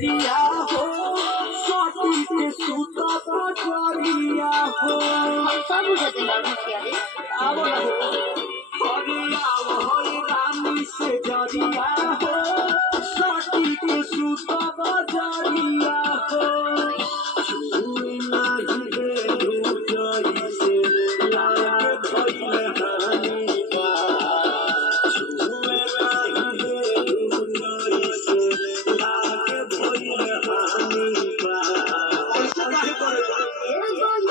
जरिया हो सटी के सूत जरिया हो सब बुझते ना मुखिया रे आवो ना हरिया होई रानी से जरिया हो सटी के सूत जरिया हो छुई नाही रे जरी से लाग धइले हानी बा छुए नाही रे जरी से लाग धइले हानी बा ऐसा काहे करे